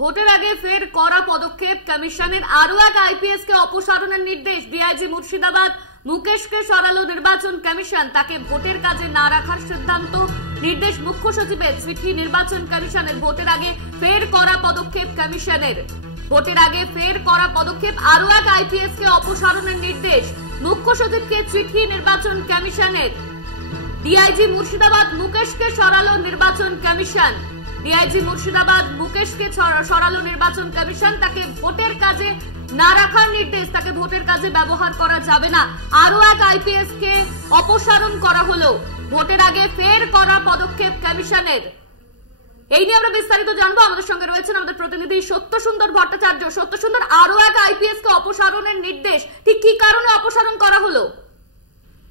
ভোটের আগে ফের কড়া পদক্ষেপ কমিশনের, আরো এক আইপিএস কে অপসারণের নির্দেশ। ডিআইজি মুর্শিদাবাদ মুকেশকে সরালো নির্বাচন কমিশন, তাকে ভোটের কাজে না রাখার সিদ্ধান্ত। নির্দেশ মুখ্য সচিবের, চিঠি নির্বাচন কমিশনের। ভোটের আগে ফের কড়া পদক্ষেপ কমিশনের। ভোটের আগে ফের কড়া পদক্ষেপ, আরো এক আইপিএস কে অপসারণের নির্দেশ। মুখ্য সচিবকে চিঠি নির্বাচন কমিশনের। ডিআইজি মুর্শিদাবাদ মুকেশকে সরালো নির্বাচন কমিশন। ডিআইজি মুর্শিদাবাদ মুকেশকে সরালো নির্বাচন কমিশন, তাকে ভোটের কাজে না রাখার নির্দেশ। তাকে ভোটের কাজে ব্যবহার করা যাবে না। আরো এক আইপিএস কে অপসারণ করা হলো। ভোটের আগে ফের কড়া পদক্ষেপ কমিশনের। এই নিয়ে আমরা বিস্তারিত জানবো। আমাদের সঙ্গে রয়েছেন আমাদের প্রতিনিধি সত্যসুন্দর ভট্টাচার্য। সত্যসুন্দর, আরো এক আইপিএস কে অপসারণের নির্দেশ, ঠিক কি কারণে অপসারণ করা হলো?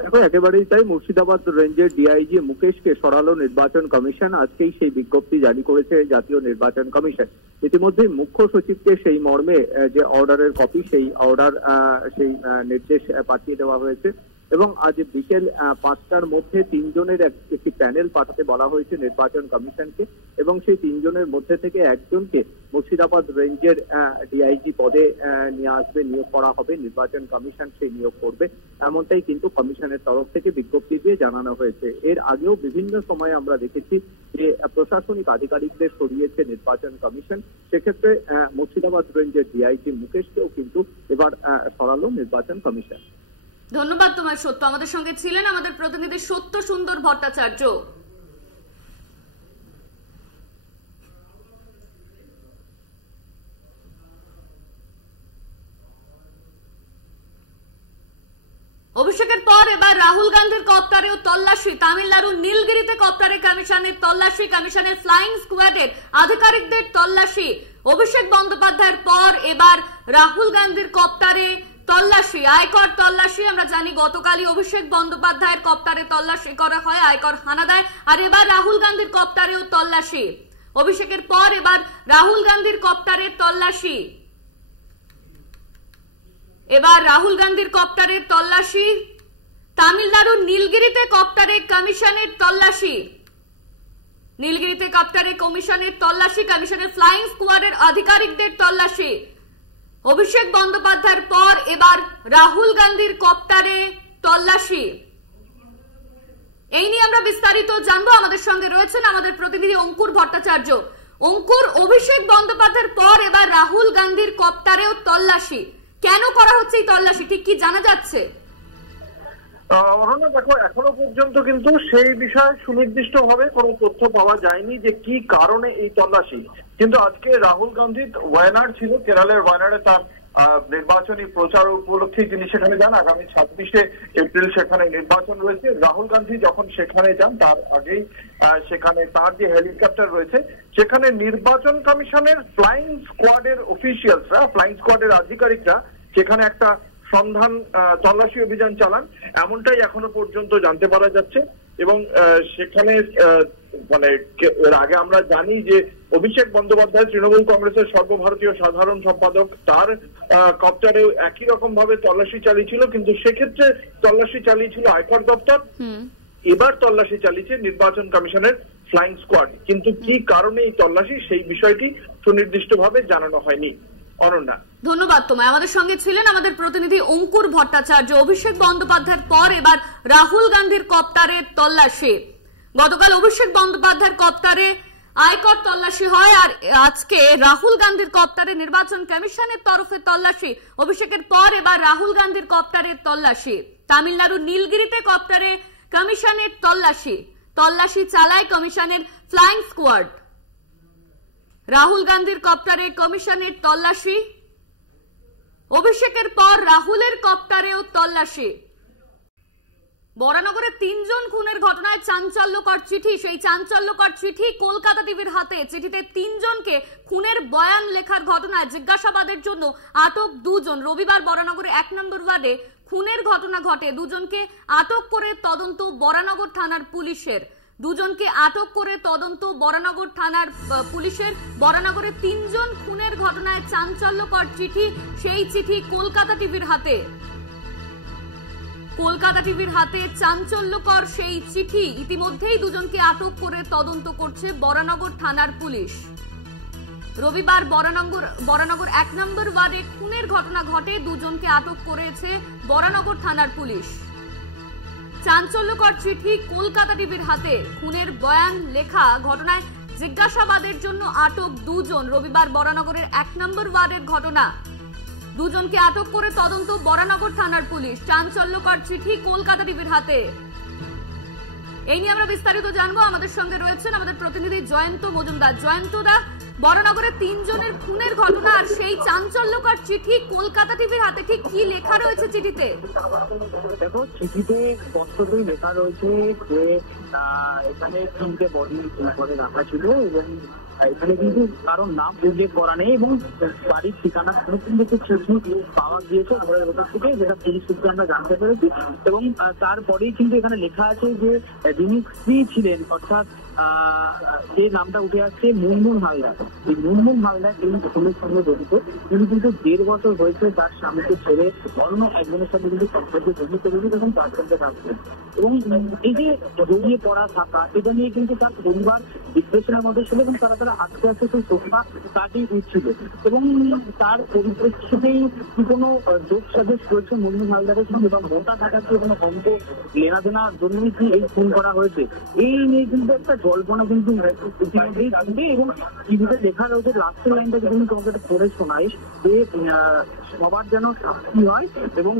দেখো, একেবারেই তাই। মুর্শিদাবাদ রেঞ্জের ডিআইজি মুকেশকে সরালো নির্বাচন কমিশন। আজকেই সেই বিজ্ঞপ্তি জারি করেছে জাতীয় নির্বাচন কমিশন। ইতিমধ্যে মুখ্য সচিবকে সেই মর্মে যে অর্ডারের কপি, সেই অর্ডার, সেই নির্দেশ পাঠিয়ে দেওয়া হয়েছে এবং আজ বিকেল 5টার মধ্যে 3 জনের একটি প্যানেল পাঠাতে বলা হয়েছে নির্বাচন কমিশনকে এবং সেই 3 জনের মধ্যে থেকে একজনকে মুর্শিদাবাদ রেঞ্জের ডিআইজি পদে নিয়ে আসবে, নিয়োগ করা হবে। নির্বাচন কমিশন সেই নিয়োগ করবে, এমনটাই কিন্তু কমিশনের তরফ থেকে বিজ্ঞপ্তি দিয়ে জানানো হয়েছে। এর আগেও বিভিন্ন সময় আমরা দেখেছি যে প্রশাসনিক আধিকারিকদের সরিয়েছে নির্বাচন কমিশন। সেক্ষেত্রে মুর্শিদাবাদ রেঞ্জের ডিআইজি মুকেশকেও কিন্তু এবার সরালো নির্বাচন কমিশন। ধন্যবাদ তোমার সত্য। আমাদের সঙ্গে ছিলেন আমাদের প্রতিনিধি সত্যসুন্দর ভট্টাচার্য। অভিষেকের পর এবার রাহুল গান্ধীর কপ্টারেও তল্লাশি। তামিলনাড়ুর নীলগিরিতে কপ্টারে কমিশনের তল্লাশি, কমিশনের ফ্লাইং স্কোয়াডের আধিকারিকদের তল্লাশি। অভিষেক বন্দ্যোপাধ্যায়ের পর এবার রাহুল গান্ধীর কপ্টারে তল্লাশি, আয়কর তল্লাশি। আমরা জানি গতকালই অভিষেক বন্দ্যোপাধ্যায়ের কপ্টারে তল্লাশি করা হয়, আয়কর হানা দেয়। আর এবার রাহুল গান্ধীর কপ্টারেও তল্লাশি। অভিষেকের পর এবার রাহুল গান্ধীর কপ্টারে তল্লাশি। এবার রাহুল গান্ধীর কপ্টারের তল্লাশি। তামিলনাড়ুর নীলগিরিতে কপ্টারে কমিশনের তল্লাশি। নীলগিরিতে কপ্টারে কমিশনের তল্লাশি, কমিশনের ফ্লাইং স্কোয়াডের আধিকারিকদের তল্লাশি। অভিষেক বন্দ্যোপাধ্যায়ের পর এবার রাহুল গান্ধীর কপ্টারে তল্লাশি। এই নিয়ে আমরা বিস্তারিত জানবো। আমাদের সঙ্গে রয়েছেন আমাদের প্রতিনিধি অঙ্কুর ভট্টাচার্য। অঙ্কুর, অভিষেক বন্দ্যোপাধ্যায়ের পর এবার রাহুল গান্ধীর কপ্টারেও তল্লাশি, কেন করা হচ্ছে এই তল্লাশি, ঠিক কি জানা যাচ্ছে? অরণ্য, দেখো, এখনো পর্যন্ত কিন্তু সেই বিষয়ে সুনির্দিষ্টভাবে কোনো তথ্য পাওয়া যায়নি যে কি কারণে এই তল্লাশি। কিন্তু আজকে রাহুল গান্ধী ওয়ায়নাড ছিল, কেরালের ওয়ায়নাডে তার নির্বাচনী প্রচার উপলক্ষে তিনি সেখানে যান। আগামী 26শে এপ্রিল সেখানে নির্বাচন রয়েছে। রাহুল গান্ধী যখন সেখানে যান তার আগেই সেখানে তার যে হেলিকপ্টার রয়েছে সেখানে নির্বাচন কমিশনের ফ্লাইং স্কোয়াডের অফিসিয়ালসরা, ফ্লাইং স্কোয়াডের আধিকারিকরা সেখানে একটা সন্ধান তল্লাশি অভিযান চালান, এমনটাই এখনো পর্যন্ত জানতে পারা যাচ্ছে। এবং সেখানে মানে এর আগে আমরা জানি যে অভিষেক বন্দ্যোপাধ্যায় তৃণমূল কংগ্রেসের সর্বভারতীয় সাধারণ সম্পাদক, তার কপ্টারেও একই রকম ভাবে তল্লাশি চালিয়েছিল, কিন্তু সেক্ষেত্রে তল্লাশি চালিয়েছিল আয়কর দপ্তর। এবার তল্লাশি চালিয়েছে নির্বাচন কমিশনের ফ্লাইং স্কোয়াড। কিন্তু কি কারণে এই তল্লাশি, সেই বিষয়টি সুনির্দিষ্টভাবে জানানো হয়নি। অনন্যা, ধন্যবাদ তোমায়। আমাদের সঙ্গে ছিলেন আমাদের প্রতিনিধি অঙ্কুর ভট্টাচার্য। অভিষেক বন্দ্যোপাধ্যায়ের পর এবার রাহুল গান্ধীর কপ্টারের তল্লাশি। গতকাল অভিষেক বন্দ্যোপাধ্যায়ের কপ্টারে আয়কর তল্লাশি হয়, আর আজকে রাহুল গান্ধীর কপ্টারে নির্বাচন কমিশনের তরফে তল্লাশি। অভিষেকের পর এবার রাহুল গান্ধীর কপ্টারের তল্লাশি। তামিলনাড়ুর নীলগিরিতে কপ্টারে কমিশনের তল্লাশি। তল্লাশি চালায় কমিশনের ফ্লাইং স্কোয়াড। রাহুল গান্ধীর কপ্টারে কমিশনের তল্লাশি। অভিষেকের পর রাহুলের কপ্টারেও তল্লাশি। বরানগরে 3 জন খুনের ঘটনায় চাঞ্চল্যকর চিঠি। সেই চাঞ্চল্যকর চিঠি কলকাতা টিভির হাতে। চিঠিতে 3 জনকে খুনের বয়ান লেখার ঘটনায় জিজ্ঞাসাবাদের জন্য আটক 2 জন। রবিবার বরানগরে 1 নম্বর ওয়ার্ডে খুনের ঘটনা ঘটে। 2 জনকে আটক করে তদন্ত বরানগর থানার পুলিশের। 2 জনকে আটক করে তদন্ত বরানগর থানার পুলিশের। বরানগরে 3 জন খুনের ঘটনায় চাঞ্চল্যকর চিঠি। সেই চিঠি কলকাতা টিভির হাতে। কলকাতা টিভির হাতে চাঞ্চল্যকর সেই চিঠি। ইতিমধ্যেই 2 জনকে আটক করে তদন্ত করছে বরানগর থানার পুলিশ। রবিবার বরানগর 1 নম্বর ওয়ার্ডে খুনের ঘটনা ঘটে, দুজনকে আটক করেছে বরানগর থানার পুলিশ। চাঞ্চল্যকর চিঠি কলকাতা টিভির হাতে, খুনের বয়ান লেখা, ঘটনায় জিজ্ঞাসাবাদের জন্য আটক দুজন। রবিবার বরানগরের 1 নম্বর ওয়ার্ডের ঘটনা, দুজনকে আটক করে তদন্ত বরানগর থানার পুলিশ। চাঞ্চল্যকর চিঠি কলকাতা টিভির হাতে। এই নিয়ে আমরা বিস্তারিত জানবো। আমাদের সঙ্গে রয়েছেন আমাদের প্রতিনিধি জয়ন্ত মজুমদার। জয়ন্তদা, বরানগরে 3 জনের খুনের ঘটনা আর সেই চাঞ্চল্যকর চিঠি কলকাতা টিভির হাতে, ঠিক কি লেখা রয়েছে চিঠিতে? দেখো, চিঠিতে স্পষ্টতই লেখা রয়েছে যে এখানে 3টে বডি করে রাখা ছিল এবং এখানে কিন্তু কারোর নাম উল্লেখ করা নেই এবং বাড়ির ঠিকানা কিন্তু চিঠি পাওয়া গিয়েছে ঘরের ভেতর থেকে, যেটা পুলিশ সূত্রে আমরা জানতে পেরেছি। এবং তারপরেই কিন্তু এখানে লেখা আছে যে যিনি স্ত্রী ছিলেন, অর্থাৎ যে নামটা উঠে আসছে মুনমুন হালদার, এই মুনমুন হালদার এই খুনের সঙ্গে জড়িত। তিনি কিন্তু 1.5 বছর হয়েছে তার স্বামীকে ছেড়ে অন্য একজনের সাথে কিন্তু সম্পর্ক জড়িত রয়েছে এবং তার সঙ্গে থাকছেন। এবং এই যে জড়িয়ে পড়া থাকা, এটা নিয়ে কিন্তু তার পরিবার ডিপ্রেশনের মধ্যে ছিল এবং তারা আস্তে আস্তে সেই সংখ্যা কাটিয়ে দিচ্ছিল। এবং তার পরিপ্রেক্ষিতেই কোনো যোগ সাজেশ করেছে মুনমুন হালদারের সঙ্গে বা মোটা টাকাকে কোনো অঙ্ক লেনাদেনার জন্যই কি এই খুন করা হয়েছে, এই নিয়ে কিন্তু একটা জল্পনা কিন্তু ইতিমধ্যেই থাকবে। এবং টিভিতে লেখা রয়েছে, লাস্টের লাইনটা যখন তোমাকে পড়ে শোনাই যে সবার যেন শাস্তি হয় এবং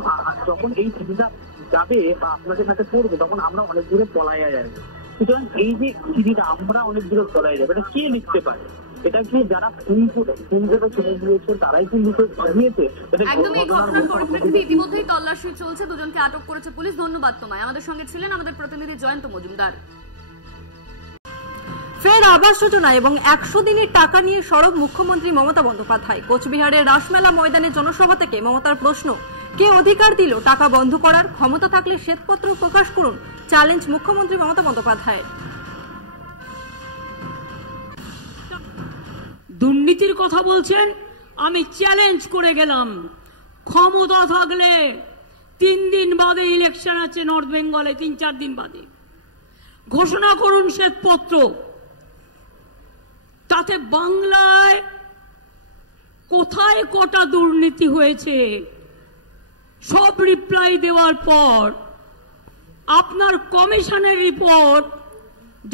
যখন এই চিঠিটা যাবে বা আপনাদের কাছে পড়বে তখন আমরা অনেক দূরে পলাইয়া যাবে। সুতরাং এই যে চিঠিটা আমরা অনেক দূরে পলাই যাবে, এটা কে লিখতে পারে? এটা কি যারা ফোন করে চলে গিয়েছে তারাই কি লিখে দিয়েছে? একদমই ঘটনার পরিপ্রেক্ষিতে ইতিমধ্যেই তল্লাশি চলছে, দুজনকে আটক করেছে পুলিশ। ধন্যবাদ তোমায়। আমাদের সঙ্গে ছিলেন আমাদের প্রতিনিধি জয়ন্ত মজুমদার। ফের আবাস যোজনা এবং 100 দিনের টাকা নিয়ে সরব মুখ্যমন্ত্রী মমতা বন্দ্যোপাধ্যায়। কোচবিহারের রাসমেলা ময়দানে জনসভা থেকে মমতার প্রশ্ন, কে অধিকার দিল টাকা বন্ধ করার? ক্ষমতা থাকলে শ্বেতপত্র প্রকাশ করুন, চ্যালেঞ্জ মুখ্যমন্ত্রী মমতা বন্দ্যোপাধ্যায়ের। দুর্নীতির কথা বলছেন, আমি চ্যালেঞ্জ করে গেলাম, ক্ষমতা থাকলে 3 দিন বাদে ইলেকশন আছে নর্থ বেঙ্গলে, 3-4 দিন বাদে ঘোষণা করুন শ্বেতপত্র। তাতে বাংলায় কোথায় কটা দুর্নীতি হয়েছে সব রিপ্লাই দেওয়ার পর আপনার কমিশনের রিপোর্ট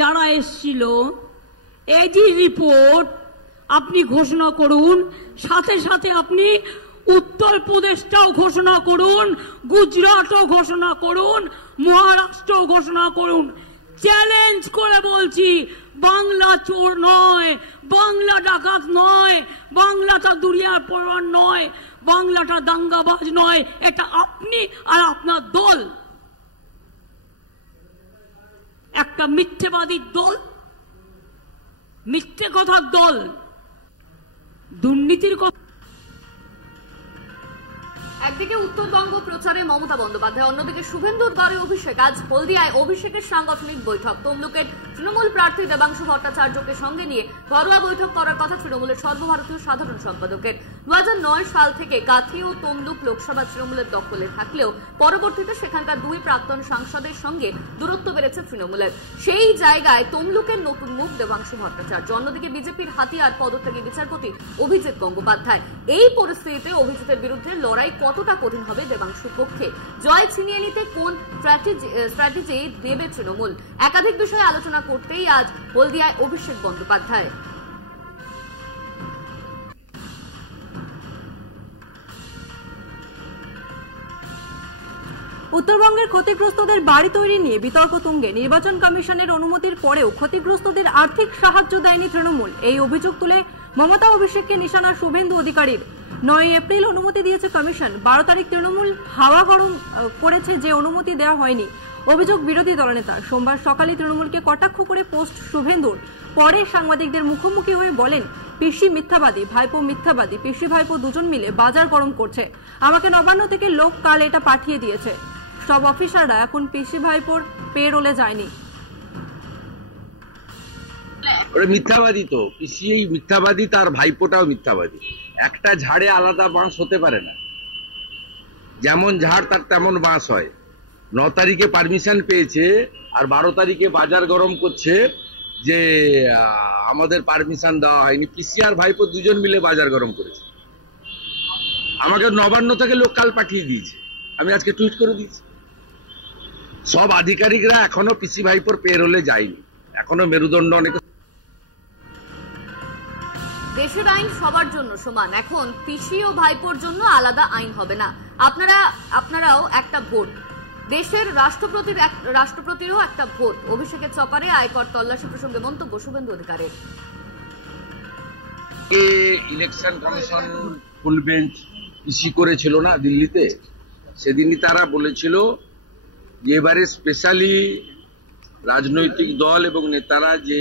যারা এসছিল, এজি রিপোর্ট আপনি ঘোষণা করুন। সাথে সাথে আপনি উত্তরপ্রদেশটাও ঘোষণা করুন, গুজরাটও ঘোষণা করুন, মহারাষ্ট্রও ঘোষণা করুন। চ্যালেঞ্জ করে বলছি, বাংলা চোর নয়, বাংলা ডাকাত নয়, বাংলাটা দুনিয়ার পরোয়ার নয়, বাংলাটা দাঙ্গাবাজ নয়। এটা আপনি আর আপনার দল একটা মিথ্যেবাদী দল, মিথ্যে কথার দল, দুর্নীতির কথা। একদিকে উত্তরবঙ্গ প্রচারে মমতা বন্দ্যোপাধ্যায়, অন্যদিকে শুভেন্দুর গড়ে অভিষেক। আজ হলদিয়ায় অভিষেকের সাংগঠনিক বৈঠক। তমলুকের তৃণমূল প্রার্থী দেবাংশু ভট্টাচার্যকে সঙ্গে নিয়ে ঘরোয়া বৈঠক করার কথা তৃণমূলের সর্বভারতীয় সাধারণ সম্পাদকের। 2009 সাল থেকে কাথি ও তমলুক লোকসভা তৃণমূলের দখলে থাকলেও পরবর্তীতে সেখানকার 2 প্রাক্তন সাংসদের সঙ্গে দূরত্ব বেড়েছে তৃণমূলের। সেই জায়গায় তমলুকের নতুন মুখ দেবাংশু ভট্টাচার্য। অন্যদিকে বিজেপির হাতিয়ার পদত্যাগী বিচারপতি অভিজিৎ গঙ্গোপাধ্যায়। এই পরিস্থিতিতে অভিজিতের বিরুদ্ধে লড়াই কতটা কঠিন হবে দেবাংশুর পক্ষে? জয় ছিনিয়ে নিতে কোন স্ট্র্যাটেজি নেবে তৃণমূল? একাধিক বিষয়ে আলোচনা করতেই আজ হলদিয়ায় অভিষেক বন্দ্যোপাধ্যায়। উত্তরবঙ্গের ক্ষতিগ্রস্তদের বাড়ি তৈরি নিয়ে বিতর্ক তুঙ্গে। নির্বাচন কমিশনের অনুমতির পরেও ক্ষতিগ্রস্তদের আর্থিক সাহায্য দেয়নি তৃণমূল। এই অভিযোগ তুলে মমতা অভিষেককে নিশানা শুভেন্দু অধিকারীর। 9 এপ্রিল অনুমতি দিয়েছে কমিশন। 12 তারিখ তৃণমূল হাওয়া গরম করেছে যে অনুমতি দেওয়া হয়নি। অভিযোগ বিরোধী দলনেতা। সোমবার সকালে তৃণমূলকে কটাক্ষ করে পোস্ট শুভেন্দুর। পরে সাংবাদিকদের মুখোমুখি হয়ে বলেন, পিসি মিথ্যাবাদী, ভাইপো মিথ্যাবাদী, পিসি ভাইপো দুজন মিলে বাজার গরম করছে। আমাকে নবান্ন থেকে লোক কাল এটা পাঠিয়ে দিয়েছে। সব অফিসাররা এখন পিসি ভাইপোর পেরোলে যায়নি। ওরা মিথ্যাবাদী, তো পিসি মিথ্যাবাদী, তার ভাইপোটাও মিথ্যাবাদী। একটা ঝাড়ে আলাদা বাঁশ হতে পারে না। যেমন ঝাড় তার তেমন বাঁশ হয়। 9 তারিখে পারমিশন পেয়েছে আর 12 তারিখে বাজার গরম করছে, যে আমাদের পারমিশন দেওয়া হয়নি। পিসি আর ভাইপো দুজন মিলে বাজার গরম করেছে। আমাকে নবান্ন থেকে লোক কাল পাঠিয়ে দিয়েছে, আমি আজকে টুইট করে দিয়েছি। সব আধিকারিকরা এখনো পিসি ভাইপোর পেরোলে যায়নি, এখনো মেরুদণ্ড অনেক। দেশের আইন সবার জন্য সমান, এখন পিসি ও ভাইপোর জন্য আলাদা আইন হবে না। আপনারাও একটা ভোট, দেশের রাষ্ট্রপতিরও একটা ভোট। অভিষেকের চপারে আয়কর তল্লাশি প্রসঙ্গে মন্তব্য শুভেন্দু অধিকারের। ইলেকশন কমিশন ফুল বেঞ্চ ইস্যু করেছিল না দিল্লিতে, সেদিনই তারা বলেছিল যে এবারে স্পেশালি রাজনৈতিক দল এবং নেতারা যে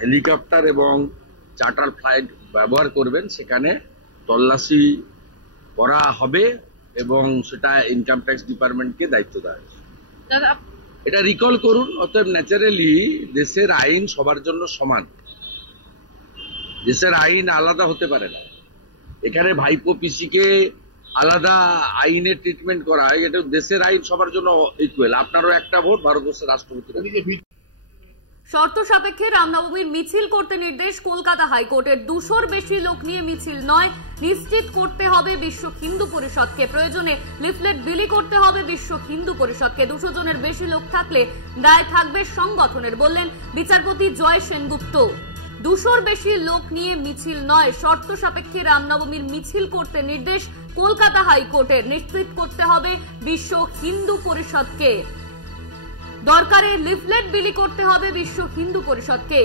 হেলিকপ্টার এবং চার্টার ফ্লাইট ব্যবহার করবেন সেখানে তল্লাশি করা হবে এবং সেটা ইনকাম ট্যাক্স ডিপার্টমেন্টকে দায়িত্ব দেওয়া হয়েছে। এটা রিকল করুন। অতএব ন্যাচারালি দেশের আইন সবার জন্য সমান, দেশের আইন আলাদা হতে পারে না। এখানে ভাইপো পিসিকে আলাদা আইনে ট্রিটমেন্ট করা হয়, এটা দেশের আইন সবার জন্য ইকুয়াল। আপনারও একটা ভোট, ভারতবর্ষের রাষ্ট্রপতির। শর্ত সাপেক্ষে রামনবমীর মিছিল করতে নির্দেশ কলকাতা হাইকোর্টের। 200-র বেশি লোক নিয়ে মিছিল নয়, নিশ্চিত করতে হবে বিশ্ব হিন্দু পরিষদকে। প্রয়োজনে লিফলেট বিলি করতে হবে বিশ্ব হিন্দু পরিষদকে। 200 জনের বেশি লোক থাকলে দায় থাকবে সংগঠনের, বললেন বিচারপতি জয় সেনগুপ্ত। 200-র বেশি লোক নিয়ে মিছিল নয়, শর্ত সাপেক্ষে রামনবমীর মিছিল করতে নির্দেশ কলকাতা হাইকোর্টের। নিশ্চিত করতে হবে বিশ্ব হিন্দু পরিষদকে। দরকারে লিফলেট বিলি করতে হবে বিশ্ব হিন্দু পরিষদকে।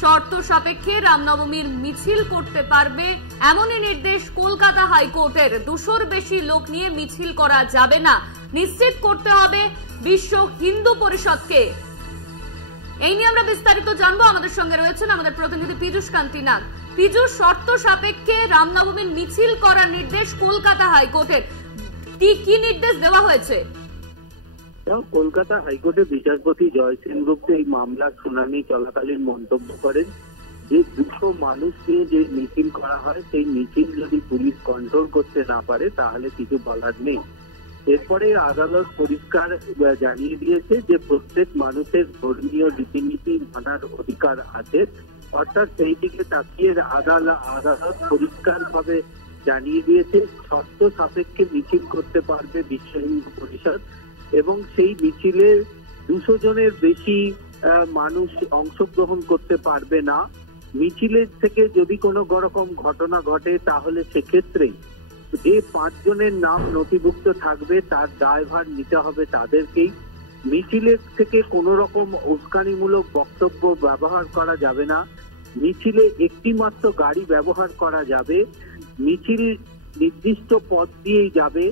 শর্ত সাপেক্ষে রামনবমীর মিছিল করতে পারবে এমনই নির্দেশ কলকাতা হাইকোর্টের। 200-র বেশি লোক নিয়ে মিছিল করা যাবে না, নিশ্চিত করতে হবে বিশ্ব হিন্দু পরিষদকে। এই নিয়ে আমরা বিস্তারিত জানবো। আমাদের সঙ্গে রয়েছেন আমাদের প্রতিনিধি পীযূষ কান্তি নাগ। পীযূষ, শর্ত সাপেক্ষে রামনবমীর মিছিল করার নির্দেশ কলকাতা হাইকোর্টের, কি নির্দেশ দেওয়া হয়েছে? কলকাতা হাইকোর্টের বিচারপতি জয় সেনগুপ্ত এই মামলার শুনানি চলাকালীন মন্তব্য করেন যে 200 মানুষ নিয়ে যে মিছিল করা হয় সেই মিছিল যদি পুলিশ কন্ট্রোল করতে না পারে তাহলে কিছু বলার নেই। এরপরে আদালত পরিষ্কার জানিয়ে দিয়েছে যে প্রত্যেক মানুষের ধর্মীয় রীতিনীতি মানার অধিকার আছে। অর্থাৎ সেই দিকে তাকিয়ে আদালত পরিষ্কারভাবে জানিয়ে দিয়েছে শর্ত সাপেক্ষে মিছিল করতে পারবে বিশ্ব হিন্দু পরিষদ এবং সেই মিছিলে 200 জনের বেশি মানুষ অংশগ্রহণ করতে পারবে না। মিছিলের থেকে যদি কোনো রকম ঘটনা ঘটে তাহলে সেক্ষেত্রে যে 5 জনের নাম নথিভুক্ত থাকবে তার দায়ভার নিতে হবে তাদেরকেই। মিছিলের থেকে কোনো রকম উস্কানিমূলক বক্তব্য ব্যবহার করা যাবে না। মিছিলে একটি মাত্র গাড়ি ব্যবহার করা যাবে। মিছিল নির্দিষ্ট পথ দিয়েই যাবে।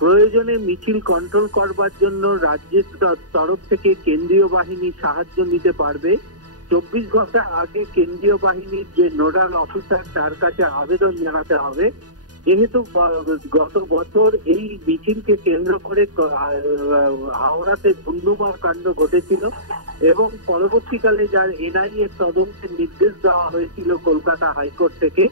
প্রয়োজনে মিছিল কন্ট্রোল করবার জন্য রাজ্যের তরফ থেকে কেন্দ্রীয় বাহিনী সাহায্য নিতে পারবে। 24 ঘন্টা আগে কেন্দ্রীয় বাহিনীর যে নোডাল অফিসার তার কাছে আবেদন জানাতে হবে। যেহেতু গত বছর এই মিছিলকে কেন্দ্র করে হাওড়াতে ধুন্ধুমার কাণ্ড ঘটেছিল এবং পরবর্তীকালে যার এনআইএ তদন্তের নির্দেশ দেওয়া হয়েছিল কলকাতা হাইকোর্ট থেকে,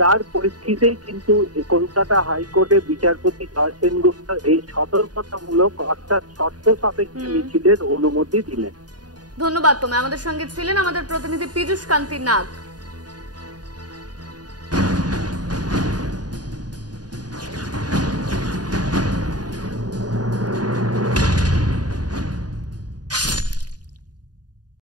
তার পরিস্থিতিতেই কিন্তু কলকাতা হাইকোর্টের বিচারপতি জয় সেনগুপ্ত এই সতর্কতামূলক অর্থাৎ শর্ত সাপেক্ষে মিছিলের অনুমতি দিলেন। ধন্যবাদ। তোমায়। আমাদের সঙ্গে ছিলেন আমাদের প্রতিনিধি পীযূষ কান্তি নাগ।